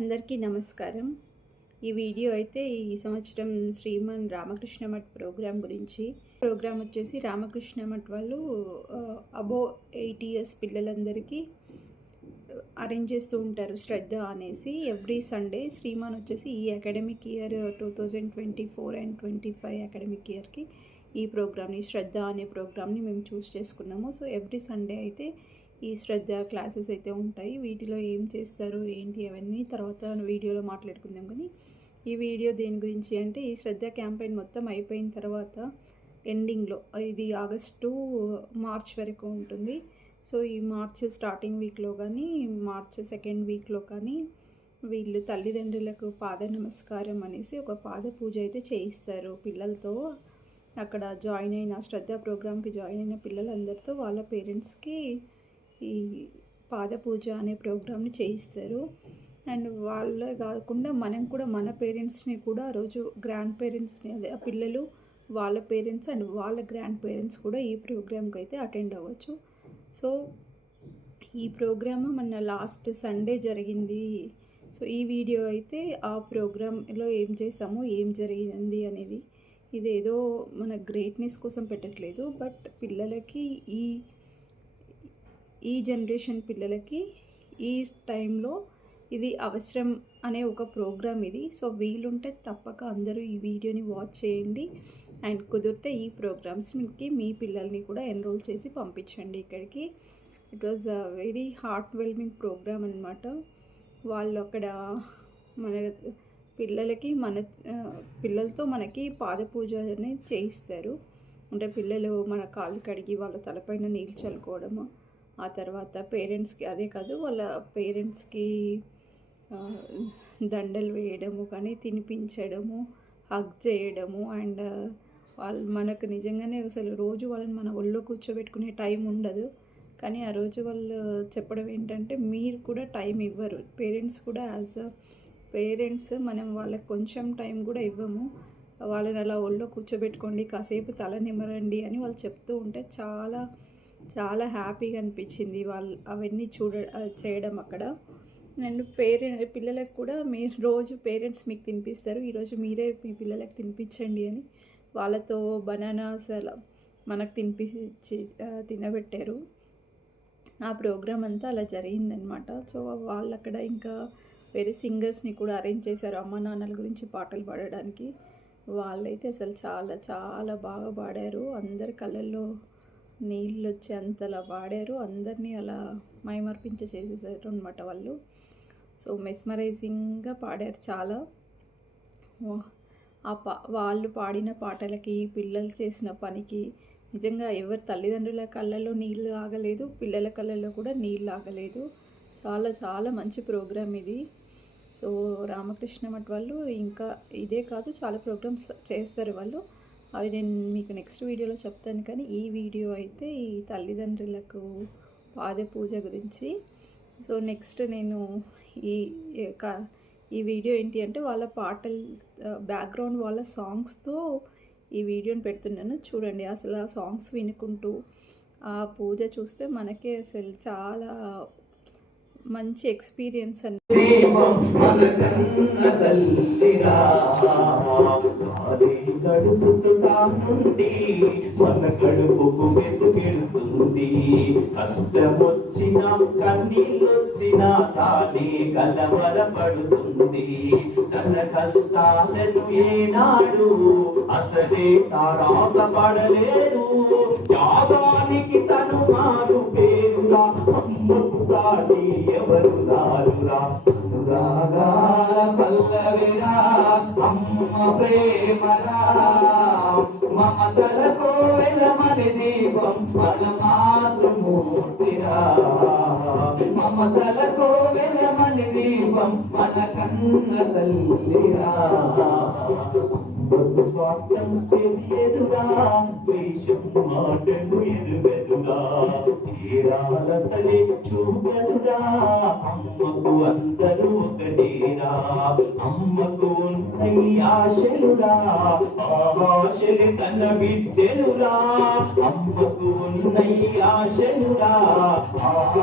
అందరికీ నమస్కారం. ఈ వీడియో అయితే ఈ సంవత్సరం శ్రీమాన్ రామకృష్ణ మఠ్ ప్రోగ్రాం గురించి. ప్రోగ్రాం వచ్చేసి రామకృష్ణ మఠ్ వాళ్ళు అబో ఎయిట్ ఇయర్స్ పిల్లలందరికీ అరేంజ్ చేస్తూ ఉంటారు శ్రద్ధ అనేసి. ఎవ్రీ సండే శ్రీమాన్ వచ్చేసి ఈ academic year two thousand twenty four and twenty five academic ఇయర్కి ఈ ప్రోగ్రామ్ని శ్రద్ధ అనే ప్రోగ్రామ్ని మేము చూస్ చేసుకున్నాము. సో ఎవ్రీ సండే అయితే ఈ శ్రద్ధ క్లాసెస్ అయితే ఉంటాయి. వీటిలో ఏం చేస్తారు ఏంటి అవన్నీ తర్వాత వీడియోలో మాట్లాడుకుందాం కానీ ఈ వీడియో దేని గురించి అంటే ఈ శ్రద్ధ క్యాంపెయిన్ మొత్తం అయిపోయిన తర్వాత ఎండింగ్లో ఇది ఆగస్టు మార్చ్ వరకు ఉంటుంది. సో ఈ మార్చ్ స్టార్టింగ్ వీక్లో కానీ మార్చ్ సెకండ్ వీక్లో కానీ వీళ్ళు తల్లిదండ్రులకు పాద నమస్కారం అనేసి ఒక పాద పూజ అయితే చేయిస్తారు. పిల్లలతో అక్కడ జాయిన్ అయిన శ్రద్ధ ప్రోగ్రామ్కి జాయిన్ అయిన పిల్లలందరితో వాళ్ళ పేరెంట్స్కి ఈ పాద పూజ అనే ప్రోగ్రామ్ని చేయిస్తారు. అండ్ వాళ్ళే కాకుండా మనం కూడా మన పేరెంట్స్ని కూడా ఆ రోజు గ్రాండ్ పేరెంట్స్ని అదే ఆ పిల్లలు వాళ్ళ పేరెంట్స్ అండ్ వాళ్ళ గ్రాండ్ పేరెంట్స్ కూడా ఈ ప్రోగ్రామ్కి అయితే అటెండ్ అవ్వచ్చు. సో ఈ ప్రోగ్రామ్ మన లాస్ట్ సండే జరిగింది. సో ఈ వీడియో అయితే ఆ ప్రోగ్రాంలో ఏం చేసాము ఏం జరిగింది అనేది ఇదేదో మన గ్రేట్నెస్ కోసం పెట్టట్లేదు. బట్ పిల్లలకి ఈ ఈ జనరేషన్ పిల్లలకి ఈ టైంలో ఇది అవసరం అనే ఒక ప్రోగ్రామ్ ఇది. సో వీలుంటే తప్పక అందరూ ఈ వీడియోని వాచ్ చేయండి. అండ్ కుదిరితే ఈ ప్రోగ్రామ్స్కి మీ పిల్లల్ని కూడా ఎన్రోల్ చేసి పంపించండి ఇక్కడికి. It was a very heart whelming program అనమాట వాళ్ళు అక్కడ మన పిల్లలకి మన పిల్లలతో మనకి పాద పూజ అనేది చేయిస్తారు. అంటే పిల్లలు మన కాళ్ళు కడిగి వాళ్ళ తలపైన నీళ్ళు చల్లుకోవడము. ఆ తర్వాత పేరెంట్స్కి అదే కాదు వాళ్ళ పేరెంట్స్కి దండలు వేయడము కానీ తినిపించడము హగ్ చేయడము అండ్ వాళ్ళు మనకు నిజంగానే అసలు రోజు వాళ్ళని మన ఒళ్ళో కూర్చోబెట్టుకునే టైం ఉండదు. కానీ ఆ రోజు వాళ్ళు చెప్పడం ఏంటంటే మీరు కూడా టైం ఇవ్వరు. పేరెంట్స్ కూడా యాజ్ అ పేరెంట్స్ మనం వాళ్ళకి కొంచెం టైం కూడా ఇవ్వము. వాళ్ళని అలా ఒళ్ళో కూర్చోబెట్టుకోండి కాసేపు తల నిమ్మరండి అని వాళ్ళు చెప్తూ ఉంటే చాలా చాలా హ్యాపీగా అనిపించింది వాళ్ళు అవన్నీ చూడ చేయడం అక్కడ. అండ్ పేరెంట్ పిల్లలకు కూడా మీరు రోజు పేరెంట్స్ మీకు తినిపిస్తారు. ఈరోజు మీరే మీ పిల్లలకు తినిపించండి అని వాళ్ళతో బనానాస్ అలా మనకు తినిపించి తినబెట్టారు. ఆ ప్రోగ్రామ్ అంతా అలా జరిగిందనమాట సో వాళ్ళు అక్కడ ఇంకా వేరే సింగర్స్ని కూడా అరేంజ్ చేశారు అమ్మ నాన్నల గురించి పాటలు పాడడానికి. వాళ్ళైతే అసలు చాలా చాలా బాగా పాడారు. అందరి కళ్ళల్లో నీళ్ళు వచ్చి అంతలా పాడారు అందరినీ అలా మైమర్పించ చేసేసారు అనమాట వాళ్ళు. సో మెస్మరైజింగ్గా పాడారు చాలా. ఆ పా వాళ్ళు పాడిన పాటలకి పిల్లలు చేసిన పనికి నిజంగా ఎవరి తల్లిదండ్రుల కళ్ళల్లో నీళ్ళు ఆగలేదు పిల్లల కళ్ళల్లో కూడా నీళ్ళు ఆగలేదు. చాలా చాలా మంచి ప్రోగ్రామ్ ఇది. సో రామకృష్ణ మఠ్ వాళ్ళు ఇంకా ఇదే కాదు చాలా ప్రోగ్రామ్స్ చేస్తారు వాళ్ళు. అవి నేను మీకు నెక్స్ట్ వీడియోలో చెప్తాను. కానీ ఈ వీడియో అయితే ఈ తల్లిదండ్రులకు పాద పూజ గురించి. సో నెక్స్ట్ నేను ఈ ఈ వీడియో ఏంటి అంటే వాళ్ళ పాటలు బ్యాక్గ్రౌండ్ వాళ్ళ సాంగ్స్తో ఈ వీడియోని పెడుతున్నాను. చూడండి అసలు ఆ సాంగ్స్ వినుకుంటూ ఆ పూజ చూస్తే మనకే అసలు చాలా మంచి ఎక్స్పీరియన్స్ అని నుండి మన కడుపుకు మెతుకెడుతుంది కష్టమొచ్చిన కన్నీళ్ళొచ్చిన తానే కలవరపడుతుంది తన కష్టాలను ఏనాడు అసలే తారాసపడలేదు యాగానికి తను మారు పేరురా అమ్మకు సాటి ఎవరు రారురా. రాగాల పల్లవిరా అమ్మ ప్రేమరా. మమతలతో వెలమని దీపం మన మాతృమూర్తిరా మమతలతో వెలమని దీపం మన కన్న తల్లిరా. స్వార్థం తెలియదురా ద్వేషం మాటను ఎరుగదురా. తీరాలసలే చూపదురా అమ్మకు అందరూ ఒకటేరా. అమ్మకు ఉన్నై ఆశలురా ఆశలు తన బిడ్డలురా. అమ్మకు ఉన్నై ఆశలురా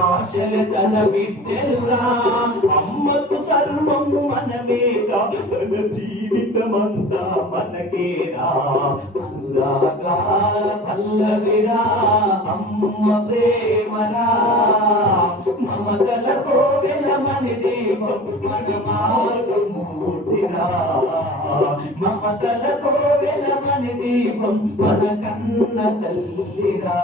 ఆశలు తన బిడ్డలురా. అమ్మకు సర్వం మనమేగా తన జీవితమంతా మనకేరా అనురాగాల పల్లవిరా అమ్మ ప్రేమరా. మమతల దీపం మమతల దీపం మన కన్న తల్లిరా.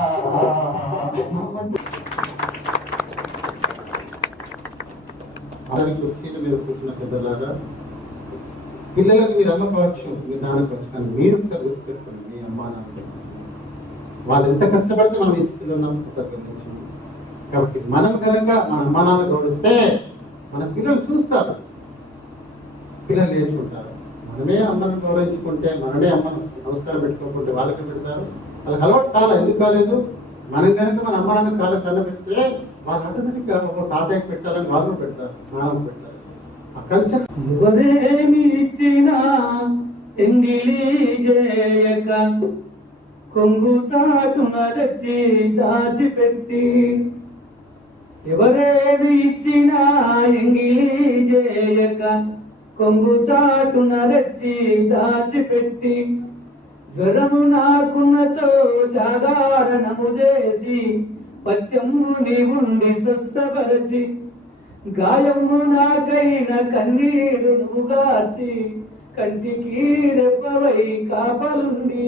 మీద కూర్చున్న పెద్దలాగా పిల్లలకు మీరు అమ్మ కావచ్చు మీ నాన్న కావచ్చు కానీ మీరు ఒకసారి గుర్తుపెట్టుకోండి మీ అమ్మ నాన్న వాళ్ళు ఎంత కష్టపడితే మనం ఈ స్థితిలో ఉన్నాం ఒకసారి గమనించండి. కాబట్టి మనం కనుక మన అమ్మ నాన్న గౌరవిస్తే మన పిల్లలు చూస్తారు. పిల్లలు నేర్చుకుంటారు. మనమే అమ్మను గౌరవించుకుంటే మనమే అమ్మను నమస్కారం పెట్టుకోకుంటే వాళ్ళకి పెడతారు? వాళ్ళకి అలవాటు కాల ఎందుకు కాలేదు? మనం కనుక మన అమ్మ నాన్న కాళ్ళ కళ్ళ పెడితే వాళ్ళు ఆటోమేటిక్గా ఒక తాతయ్యకి పెట్టాలని వాళ్ళు పెడతారు నాన్నకు పెడతారు. ఆ కల్చర్ ఎవరేమి ఎంగిలి చేయక కొంగు చాటున తెచ్చి దాచిపెట్టి. ఎవరేమి ఇచ్చినా ఎంగిలి చేయక కొంగు చాటున తెచ్చి దాచిపెట్టి. జ్వరము నాకున్నచో జాగారణము చేసి పత్యము నీవుండి స్వస్థపరచి. గాయము నాకైన కన్నీరు నువ్వు కంటికి రెప్పవై కాపలుండి.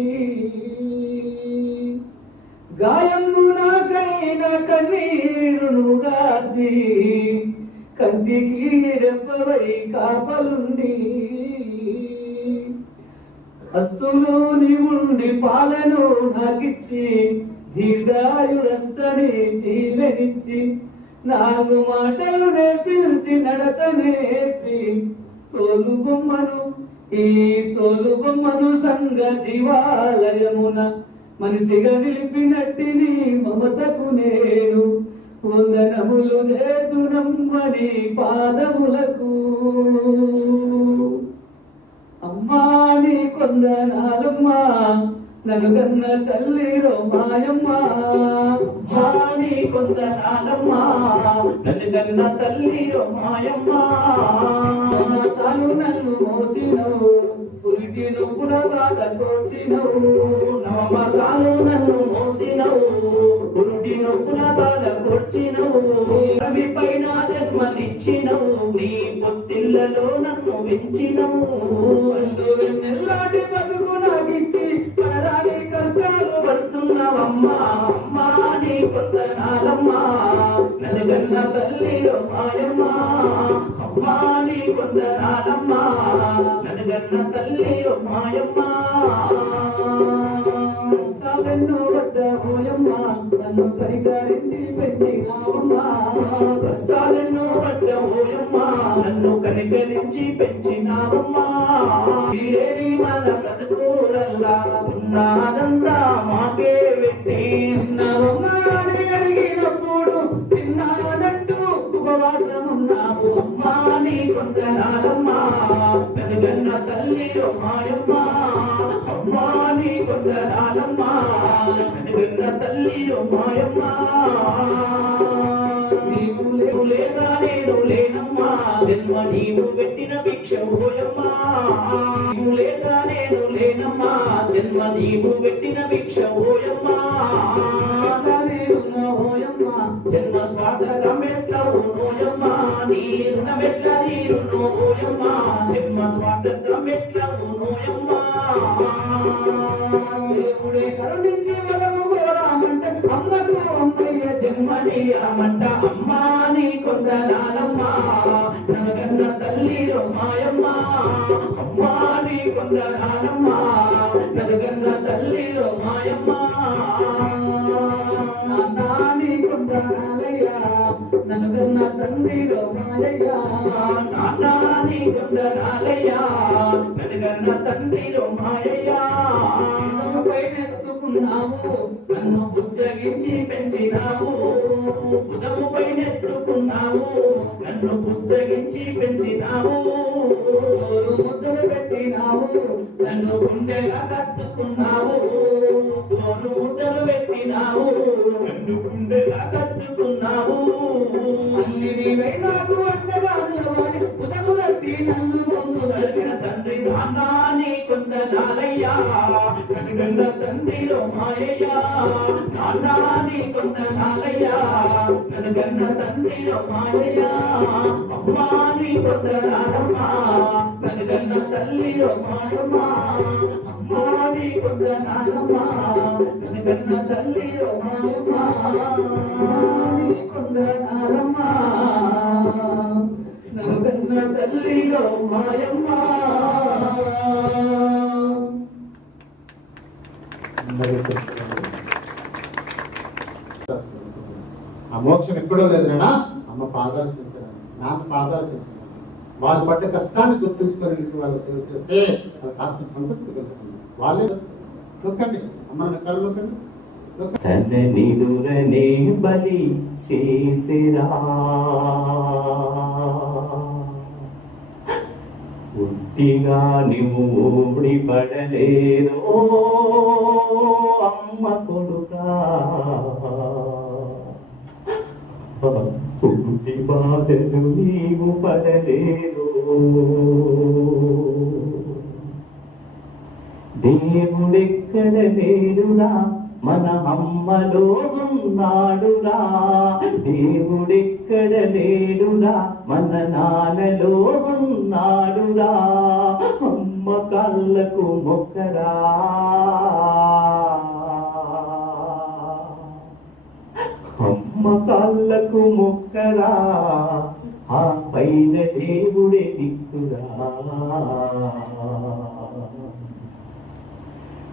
గాయము నాకైన కన్నీరు నువ్వు గార్చి కంటికి రెప్పవై కాపలుండి. అస్తులు నీవుండి పాలను నాకిచ్చి దీర్ఘాయురస్తని దీవెనిచ్చి నాలుగు మాటలు నేర్పించి నడత నేర్పి. తోలు బొమ్మను ఈ తోలు బొమ్మను సంగ జీవాలయమున మనిషిగా నిలిపినట్టిని మమతకు నేను వందనములు చేతునమ్మని పాదములకు. అమ్మా నీ కొందనాలమ్మా నలుగన్న కన్న రోమాయమ్మ మాయమ్మ అమ్మా నీ కొందనాలమ్మా తల్లి రోమాయమ్మ మాయమ్మ. సాలు నన్ను మోసినవు పురిటి నొప్పుల బాధ సాలు నన్ను మోసినవు పురుటి నొప్పుల బాధ రవి పైన జన్మనిచ్చినవు నీ పొత్తిళ్ళలో నన్ను పెంచినవు అందు వెన్నెల్లాటి బతుకు నాకు పడుతున్నావమ్మా అమ్మా నీ కొందనాలమ్మా నన్ను కన్న తల్లి ఓ మాయమ్మ అమ్మా నీ కొందనాలమ్మా నన్ను కన్న తల్లి ఓ మాయమ్మ కష్టాలెన్నో పోయమ్మ. నన్ను కరికరించి పెంచినావమ్మా కష్టాలెన్నో పడ్డవోయమ్మా నన్ను కరికరించి పెంచినావమ్మా ఏరి మన బతుకూరల్లా ఉన్నాదంతా మాకే పెట్టి ఉన్నావు? నీ కొందనాలమ్మా నన్ను కన్న తల్లి ఓ మాయమ్మ. నీవు నీవు లేక నేను లేనమ్మా జన్మ నీవు పెట్టిన భిక్ష ఓయమ్మా నీవు లేక నేను లేనమ్మా జన్మ నీవు పెట్టిన భిక్ష ఓయమ్మా లేకున్నా ఓయమ్మ జన్మ స్వార్థకం ఎట్లా ఓయమ్మా నీ రుణం ఎట్లా తీరునో ఓయమ్మా జన్మ స్వార్థకం ఎట్లా ఓయమ్మా దేవుడే కరుణించి వరము కోరామంటే అమ్మకు అమ్మయ్య జన్మని అమ్మంట అమ్మా నీ కొందనాలమ్మా నగన్న తల్లి ఓ మాయమ్మ అమ్మా నీ కొందనాలమ్మా నగన్న తల్లి ఓ కన్న తండ్రి రోమాలయ్యా. నాన్న నీ కొందనాలయ్యా నగన్న తండ్రి ఓ పైనెత్తుకున్నావు నన్ను బుజ్జగించి పెంచినావు. భుజము పైనెత్తుకున్నావు నన్ను బుజ్జగించి పెంచినావు. తోలు ముద్దలు పెట్టినావు నన్ను గుండెగా కత్తుకున్నావు. ముద్దలు పెట్టినావు నన్ను గుండెగా కత్తుకున్నావు. అన్ని నీవై నాకు అండదానుల వాడి పుసము తట్టిన నన్ను ముందు నడిపిన తండ్రి నాన్నాని కొందనాలయ్యా కనుగన్న తండ్రిలో మాయయ్యా. నాన్నాని కొందనాలయ్యా కనుగన్న తండ్రిలో మాయయ్యా. అమ్మాని కొందనాలమ్మా కనుగన్న తల్లిలో కనుగన్న తల్లిలో మాయమ్మా నీ కొందనాలమ్మా కన్న తల్లిలో ఆ మోక్షం ఎక్కడో లేదు అమ్మ పాదాలు చెప్తున్నాను నాన్న పాదాలు చెప్తున్నాను వాళ్ళు పడ్డ కష్టాన్ని గుర్తుంచుకొని వాళ్ళు చేస్తే వాళ్ళకి ఆత్మ సంతృప్తి కలుగుతుంది. వాళ్ళే నొక్కండి అమ్మ కళ్ళు నొక్కండి నొక్కండి. తన నిదురనే బలి చేసిరా. ఉట్టిగా నువ్వు ఊడిపడలేదో అమ్మ కొడుకా. పుట్టి బాధలు నీవు పడలేదు. దేవుడెక్కడ లేడురా? మన అమ్మలో ఉన్నాడురా. దేవుడెక్కడ లేడురా? మన నాన్నలో ఉన్నాడురా. అమ్మ కళ్ళకు మొక్కరా. అమ్మ కళ్ళకు మొక్కరా. ఆ పైన దేవుడే దిక్కురా.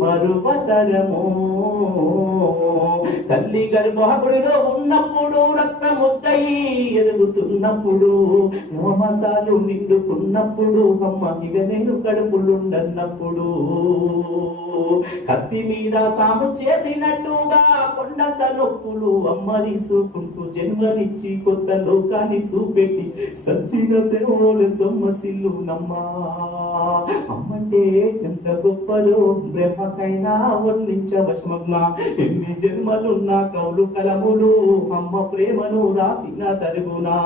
మరువతరము తల్లి గర్భగుడిలో ఉన్నప్పుడు రక్తముద్దయి ఎదుగుతున్నప్పుడు నవమాసాలు నిండుకున్నప్పుడు అమ్మ ఇక నేను కడుపులుండన్నప్పుడు. కత్తి మీద సాము చేసినట్టుగా కొండంత నొప్పులు అమ్మ తీసుకుంటూ జన్మనిచ్చి కొత్త లోకాన్ని చూపెట్టి సచ్చిన సేవలు సొమ్మసిల్లు నమ్మా అమ్మంటే ఎంత గొప్పదో దెబ్బకైనా వర్ణించవశమమ్మా ఎన్ని జన్మలున్నా కౌలు కలములు అమ్మ ప్రేమను రాసిన తరుగునా.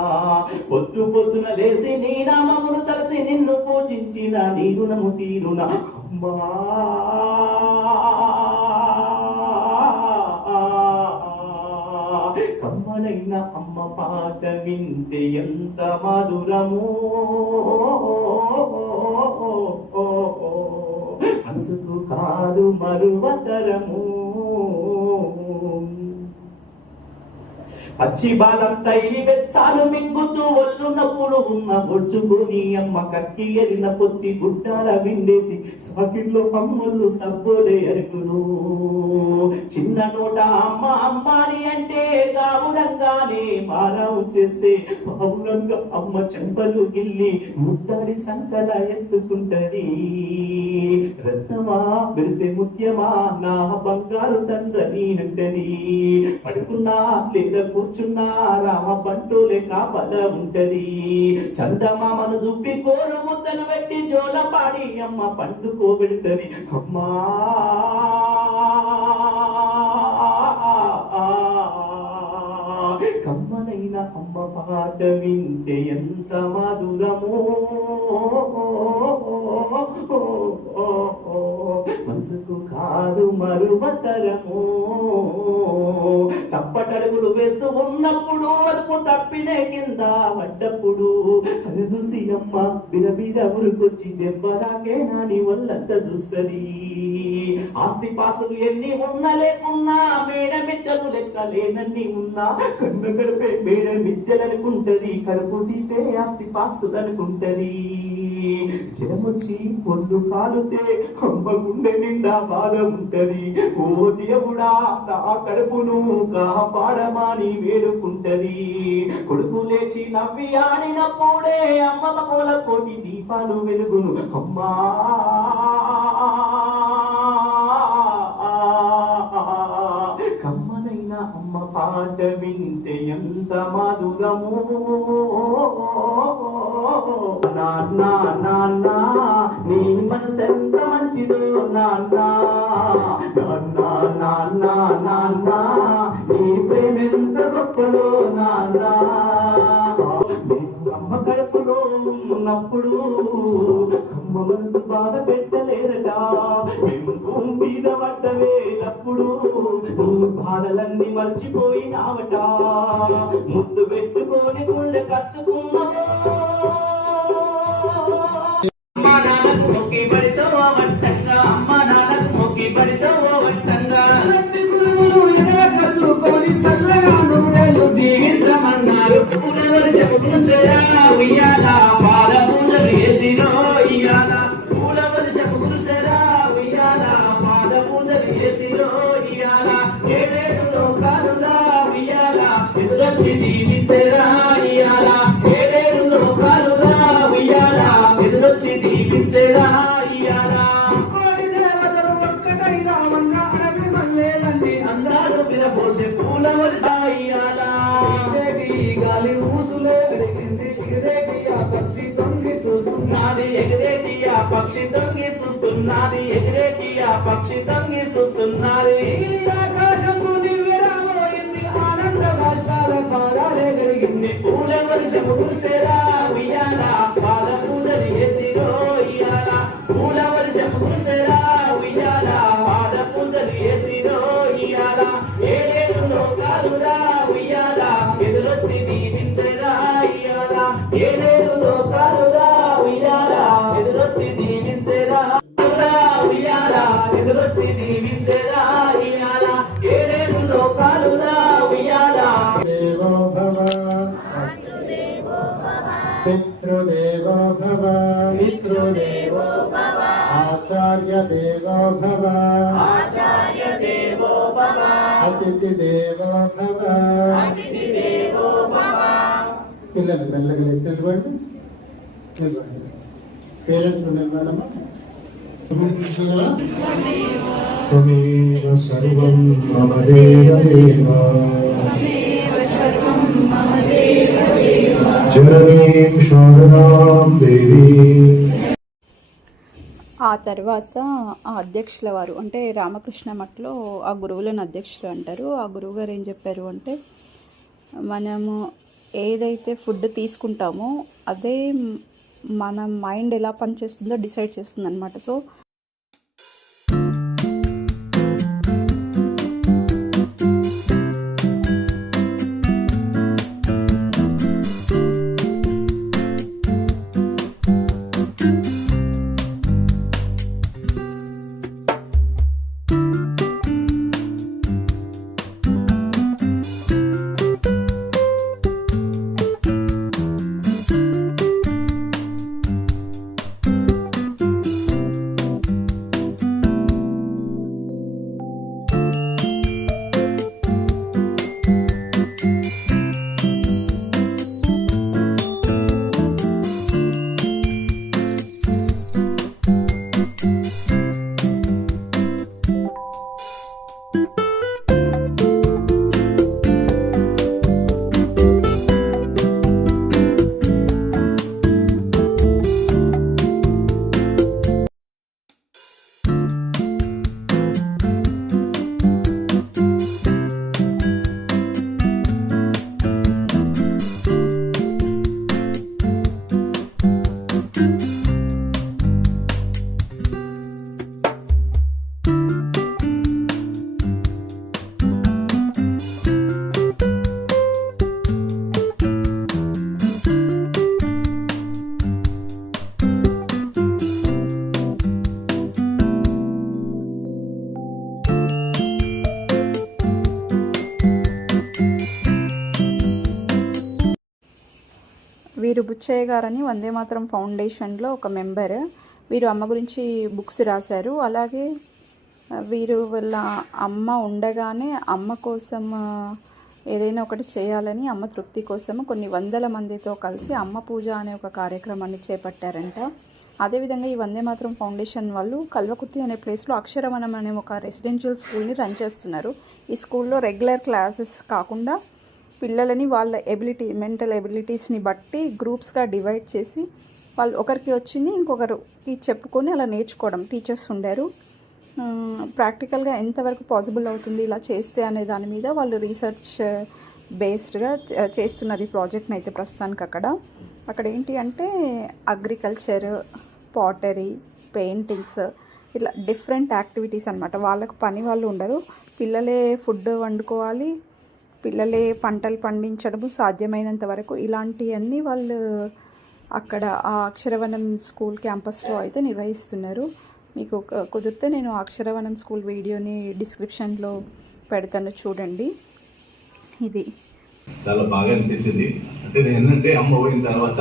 పొద్దు పొద్దున లేసి నీ నామమును తలసి నిన్ను పూజించిన నీ రుణము తీరున. అమ్మా! కమ్మనైన అమ్మ పాట వింటే ఎంత మధురమో. మనసుకు కాదు మరువతరము పచ్చి బాలంతా వెచ్చాలు మింగుతూ ఒళ్ళున్నప్పుడు ఉన్న ఒడ్చుకొని అమ్మ కక్కి ఎరిన పొత్తి గుడ్డాల విండేసి సాకిల్లో అమ్మలు సబ్బోలే అరుగును. చిన్న నోట అమ్మ అమ్మాని అంటే గావుడంగానే మారావు చేస్తే బావులంగా అమ్మ చెంపలు గిల్లి ముద్దాడి సంకల ఎత్తుకుంటది. రత్నమా మెరిసే ముత్యమా నా బంగారు తండ్రి అంటది పడుకున్నా లేదా కూర్చున్నా రామ పంటూలే బల ఉంటది. చందమామను దుబ్బి కోరు ముద్దలు పెట్టి జోల పాడి అమ్మ పండుకోబెడుతుంది అమ్మా! అమ్మ పాట వింటే ఎంత మధురమో. మనసుకు కాదు మరువతరము తప్పటడుగులు వేస్తూ ఉన్నప్పుడు అదుపు తప్పినే కింద పడ్డప్పుడు అది చూసి అమ్మ బిరబిర ఉరుకొచ్చి దెబ్బలాగే నాని వల్లంత చూస్తుంది. ఆస్తి పాసులు ఎన్ని ఉన్నా లేకున్నా మేడ మిద్దలు లెక్క లేనన్ని ఉన్నా కన్ను కడిపే మేడ మిద్దెలనుకుంటది కడుపు తీపే ఆస్తి పాసులు అనుకుంటది జనమొచ్చి పొందు కాలుతే అమ్మ గుండె నిండా బాధ ఉంటది. ఓ దేవుడా నా కడుపును కాపాడమాని వేడుకుంటది. కొడుకు లేచి నవ్వి ఆడినప్పుడే అమ్మ కోల కోటి దీపాలు వెలుగును. అమ్మా! పాట వింటే ఎంత మధురము నాన్న నాన్నా నీ మనసెంత మంచిదో నాన్న నాన్న నాన్న నాన్న నీ ప్రేమెంత గొప్పదో నాన్న అమ్మ కడుపులో ఉన్నప్పుడు మనసు బాధ పెట్టలేదట. మీద పడ్డవేటప్పుడు నువ్వు బాధలన్నీ మర్చిపోయినావట. ముద్దు పెట్టుకొని గుండె కత్తుకున్నావా అమ్మ నాన్నకు పక్షి తొంగి చూస్తున్నది ఎగిరేటి ఆ పక్షి తొంగి చూస్తున్నది ఆకాశము దివ్యరామోయింది ఆనంద బాష్పాల పారాలే గడిగింది పూల వర్షము కురిసేరా ఉయ్యాలా? నిలబడండి పేరెంట్స్ ఆ తర్వాత ఆ అధ్యక్షుల వారు అంటే రామకృష్ణ మఠలో ఆ గురువులను అధ్యక్షులు అంటారు. ఆ గురువు గారు ఏం చెప్పారు అంటే మనము ఏదైతే ఫుడ్ తీసుకుంటామో అదే మన మైండ్ ఎలా పనిచేస్తుందో డిసైడ్ చేస్తుంది అనమాట సో బుచ్చయ్య గారని వందే మాత్రం ఫౌండేషన్లో ఒక మెంబర్. వీరు అమ్మ గురించి బుక్స్ రాశారు. అలాగే వీరు వాళ్ళ అమ్మ ఉండగానే అమ్మ కోసం ఏదైనా ఒకటి చేయాలని అమ్మ తృప్తి కోసం కొన్ని వందల మందితో కలిసి అమ్మ పూజ అనే ఒక కార్యక్రమాన్ని చేపట్టారంట. అదేవిధంగా ఈ వందే మాత్రం ఫౌండేషన్ వాళ్ళు కల్వకుర్తి అనే ప్లేస్లో అక్షరవనం అనే ఒక రెసిడెన్షియల్ స్కూల్ని రన్ చేస్తున్నారు. ఈ స్కూల్లో రెగ్యులర్ క్లాసెస్ కాకుండా పిల్లలని వాళ్ళ ఎబిలిటీ మెంటల్ ఎబిలిటీస్ని బట్టి గ్రూప్స్గా డివైడ్ చేసి వాళ్ళు ఒకరికి వచ్చింది ఇంకొకరికి చెప్పుకొని అలా నేర్చుకోవడం. టీచర్స్ ఉండారు. ప్రాక్టికల్గా ఎంతవరకు పాసిబుల్ అవుతుంది ఇలా చేస్తే అనే దాని మీద వాళ్ళు రీసెర్చ్ బేస్డ్గా చేస్తున్నారు ఈ ప్రాజెక్ట్ని అయితే ప్రస్తుతానికి అక్కడ. అక్కడ ఏంటి అంటే అగ్రికల్చర్ పాటరీ పెయింటింగ్స్ ఇట్లా డిఫరెంట్ యాక్టివిటీస్ అనమాట వాళ్ళకు పని వాళ్ళు ఉండరు. పిల్లలే ఫుడ్ వండుకోవాలి పిల్లలే పంటలు పండించడం సాధ్యమైనంత వరకు ఇలాంటివన్నీ వాళ్ళు అక్కడ ఆ అక్షరవనం స్కూల్ క్యాంపస్లో అయితే నిర్వహిస్తున్నారు. మీకు కుదిరితే నేను అక్షరవనం స్కూల్ వీడియోని డిస్క్రిప్షన్లో పెడతాను చూడండి. ఇది. చాలా బాగా అనిపించింది. అంటే నేను ఏంటంటే అమ్మ పోయిన తర్వాత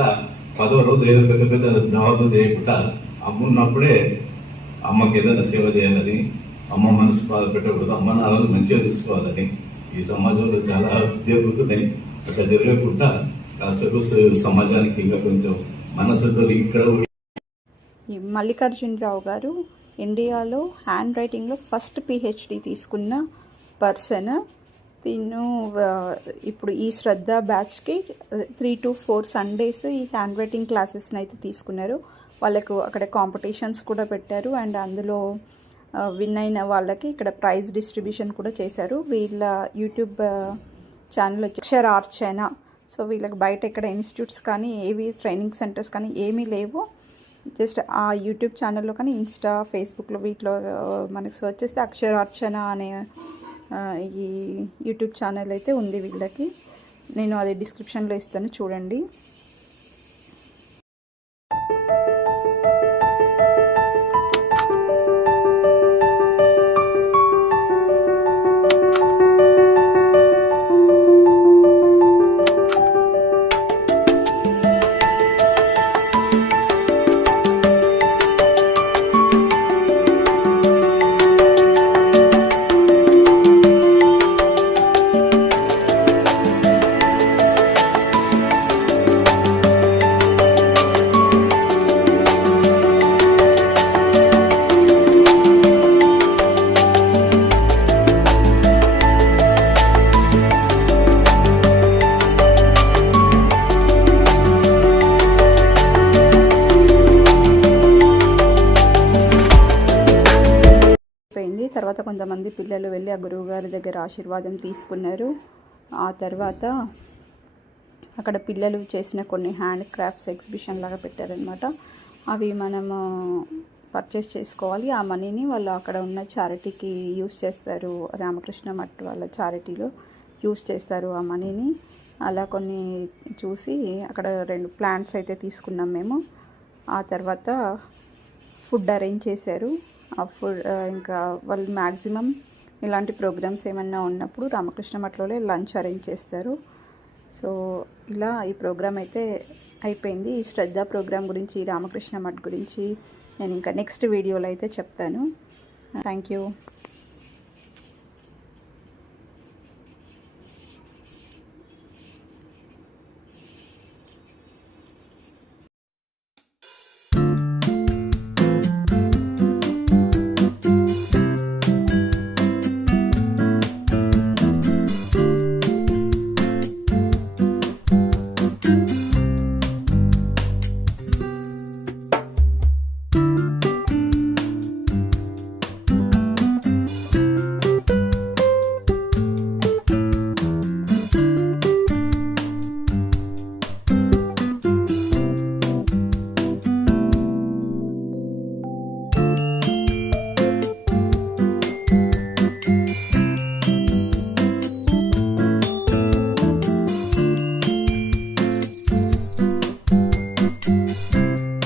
పదో రోజు ఏదో పెద్ద పెద్ద దావతులు చేయకుండా అమ్మ ఉన్నప్పుడే అమ్మకి ఏదైనా సేవ చేయాలని అమ్మ మనసు బాధ పెట్టకూడదు అమ్మ నాలుగు మంచిగా చూసుకోవాలని ఈ సమాజంలో చాలా జరుగుతున్నాయి అట్లా జరగకుండా కాస్త సమాజానికి ఇంకా కొంచెం మనసుతో ఇక్కడ మల్లికార్జునరావు గారు ఇండియాలో హ్యాండ్ రైటింగ్లో ఫస్ట్ పిహెచ్డి తీసుకున్న పర్సన్. తిను ఇప్పుడు ఈ శ్రద్ధ బ్యాచ్కి త్రీ టు ఫోర్ సండేస్ ఈ హ్యాండ్ రైటింగ్ క్లాసెస్ని అయితే తీసుకున్నారు. వాళ్ళకు అక్కడ కాంపిటీషన్స్ కూడా పెట్టారు. అండ్ అందులో విన్ అయిన వాళ్ళకి ఇక్కడ ప్రైజ్ డిస్ట్రిబ్యూషన్ కూడా చేశారు. వీళ్ళ యూట్యూబ్ ఛానల్ వచ్చి అక్షర ఆర్చన సో వీళ్ళకి బయట ఇక్కడ ఇన్స్టిట్యూట్స్ కానీ ఏవి ట్రైనింగ్ సెంటర్స్ కానీ ఏమీ లేవు. జస్ట్ ఆ యూట్యూబ్ ఛానల్లో కానీ ఇన్స్టా ఫేస్బుక్లో వీటిలో మనకి మనకు సర్చ్ చేస్తే అక్షరార్చన అనే ఈ యూట్యూబ్ ఛానల్ అయితే ఉంది వీళ్ళకి. నేను అది డిస్క్రిప్షన్లో ఇస్తాను చూడండి. దగ్గర ఆశీర్వాదం తీసుకున్నారు. ఆ తర్వాత అక్కడ పిల్లలు చేసిన కొన్ని హ్యాండ్ క్రాఫ్ట్స్ ఎగ్జిబిషన్ లాగా పెట్టారనమాట అవి మనము పర్చేస్ చేసుకోవాలి. ఆ మనీని వాళ్ళు అక్కడ ఉన్న చారిటీకి యూస్ చేస్తారు. రామకృష్ణ మఠ్ వాళ్ళ చారిటీలో యూస్ చేస్తారు ఆ మనీని. అలా కొన్ని చూసి అక్కడ రెండు ప్లాంట్స్ అయితే తీసుకున్నాం మేము. ఆ తర్వాత ఫుడ్ అరేంజ్ చేశారు. ఆ ఫుడ్ ఇంకా వాళ్ళు మ్యాక్సిమం ఇలాంటి ప్రోగ్రామ్స్ ఏమన్నా ఉన్నప్పుడు రామకృష్ణ మఠలోనే లంచ్ అరేంజ్ చేస్తారు. సో ఇలా ఈ ప్రోగ్రామ్ అయితే అయిపోయింది. ఈ శ్రద్ధ ప్రోగ్రామ్ గురించి రామకృష్ణ మఠ్ గురించి నేను ఇంకా నెక్స్ట్ వీడియోలో అయితే చెప్తాను. Thank you.